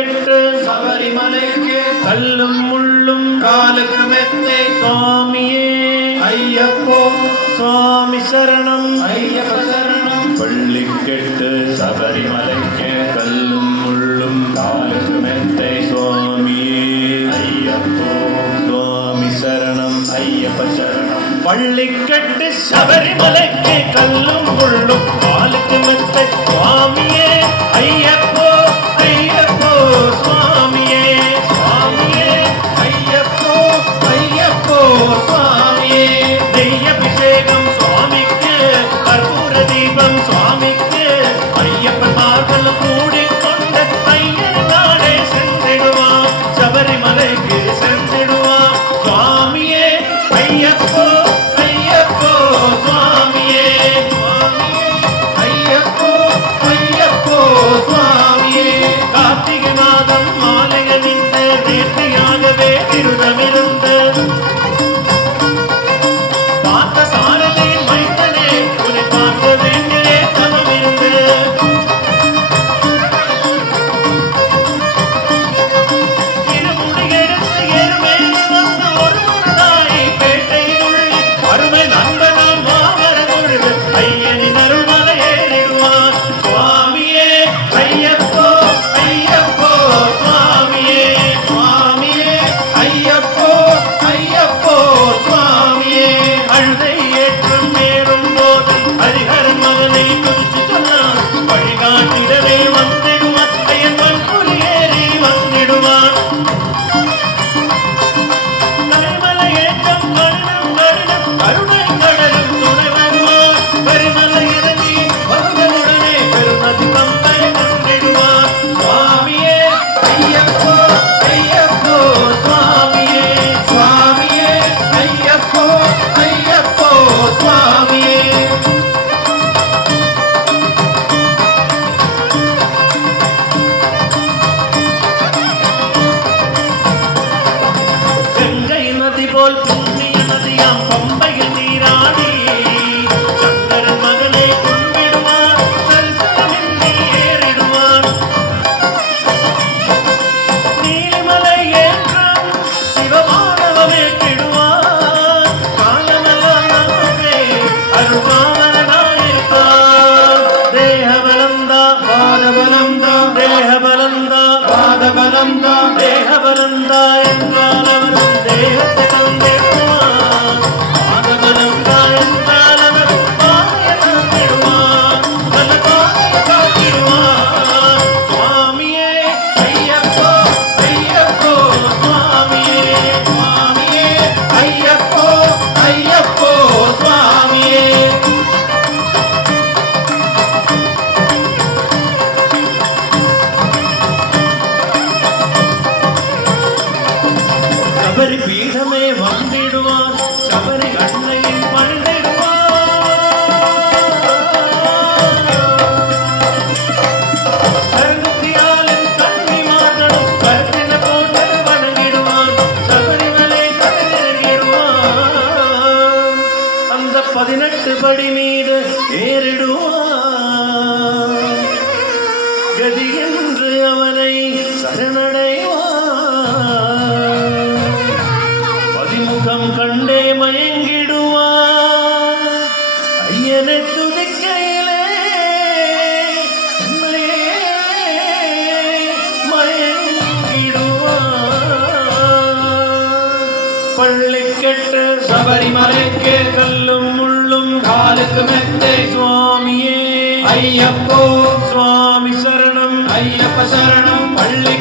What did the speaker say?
கெட்டு சபரிமலைக்கு கல்லும் முள்ளும் காலுக்கு மெத்தை சுவாமியே ஐயப்போ சுவாமி சரணம் ஐயப்ப சரணம். பள்ளி கெட்டு சபரிமலைக்கு கல்லும் முள்ளும் காலுக்கு மெத்தை சுவாமியே ஐயப்போ சுவாமி சரணம் ஐயப்ப சரணம். பள்ளி கெட்டு சபரிமலைக்கு கல்லும் முள்ளும் காலுக்கு மெத்தை சுவாமியே ஐயப்போ ஐயப்போ சுவாமியே சுவாமியே ஐயப்போ ஐயப்போ சுவாமியே. நெய்யபிஷேகம் சுவாமிக்கு கற்பூர தீபம் சுவாமிக்கு ஐயப்பன் மார்கள் கூடிக்கொண்ட ஐயன் நாடே சென்றிடுவான் சபரிமலைக்கு சென்றிடுவான் சுவாமியே ஐயப்போ ஐயப்போ சுவாமியே சுவாமியே ஐயப்போ ஐயப்போ சுவாமியே. கார்த்திகை மாதம் மாலை அணிந்த நேர்த்தியாகவே விருதமிருந்த பார்த்த சாரதியின் மைந்தனே உன்னை பார்க்க வேண்டியே தவமிருந்து இருமுடி எடுத்து எருமேலி வந்து ஒரு முருகாய் பேட்டையுள் அருமை நண்பனாம் மாமரமுழுது ஐயனின் அருள்மலை ஏறிடுவான் சுவாமியே ஐயப்போ ஐயப்போ சுவாமியே சுவாமியே ஐயப்போ ஐயப்போ சுவாமியே. அழுதை ஏற்றம் நேரும் போது ஹரிஹரன் மகனை குறிச்சு சொன்னான் வழிகாட்டிடவே வந்திடுவான் ஐயன் மண்புலி ஏறி வந்திடுவான். கருமலை ஏற்றம் கடினம் கடினம் கருணை கடலும் துணை வருவான் பெருமலை இறங்கி வருவனுடனே பெருமதி பம்பை கண்டிடுவான் சுவாமியே ஐயப்போ ஐயப்போ சுவாமியே சுவாமியே ஐயப்போ ஐயப்போ சுவாமியே. கங்கை நதி போல் புண்ணிய நதியாம் பம்பையில் நீராடி சங்கரன் மகனை கும்பிடுவான் சல்சலமின்றி ஏறிடுவான். நீலிமலை ஏற்றம் சிவமானவமே கிடுவான் காலமெல்லாம் நமக்கே அருள்காவலனாயிருப்பான். தேகபலந்தா பாதபலந்தா தேகபலந்தா பாதபலந்தா தேகபலந்தா என்றால் அவன் தேகத்தை தந்திடுவான். பாதபலந்தா என்றால் அவன் பாதையை தந்திடுவான் பல பாதையை காட்டிடுவான் சுவாமியே ஐயப்போ ஐயப்போ சுவாமியே சுவாமியே ஐயப்போ ஐயப்போ சுவாமியே. சபரி பீடமே வந்திடுவான் சபரி அன்னையின் கருங்குத்தியாலின் கன்னிமார்களும் கருத்தின போட்டு வணங்கிடுவான் சபரிமலை கரையிறங்கிடுவான். அந்த 18 படி மீது ஏறிடுவான் கதி என்று அவனை சரணடைவான். பதிமுகம் கண்டே மயங்கிடுவான் ஐயனை துதிக்கையிலே மயங்கிடுவான். பள்ளி கெட்டு சபரிமலைக்கு கல்லும் முள்ளும் காலுக்கு மெத்தை சுவாமியே ஐயப்போ சுவாமி சரணம் ஐயப்ப சரணம். பள்ளி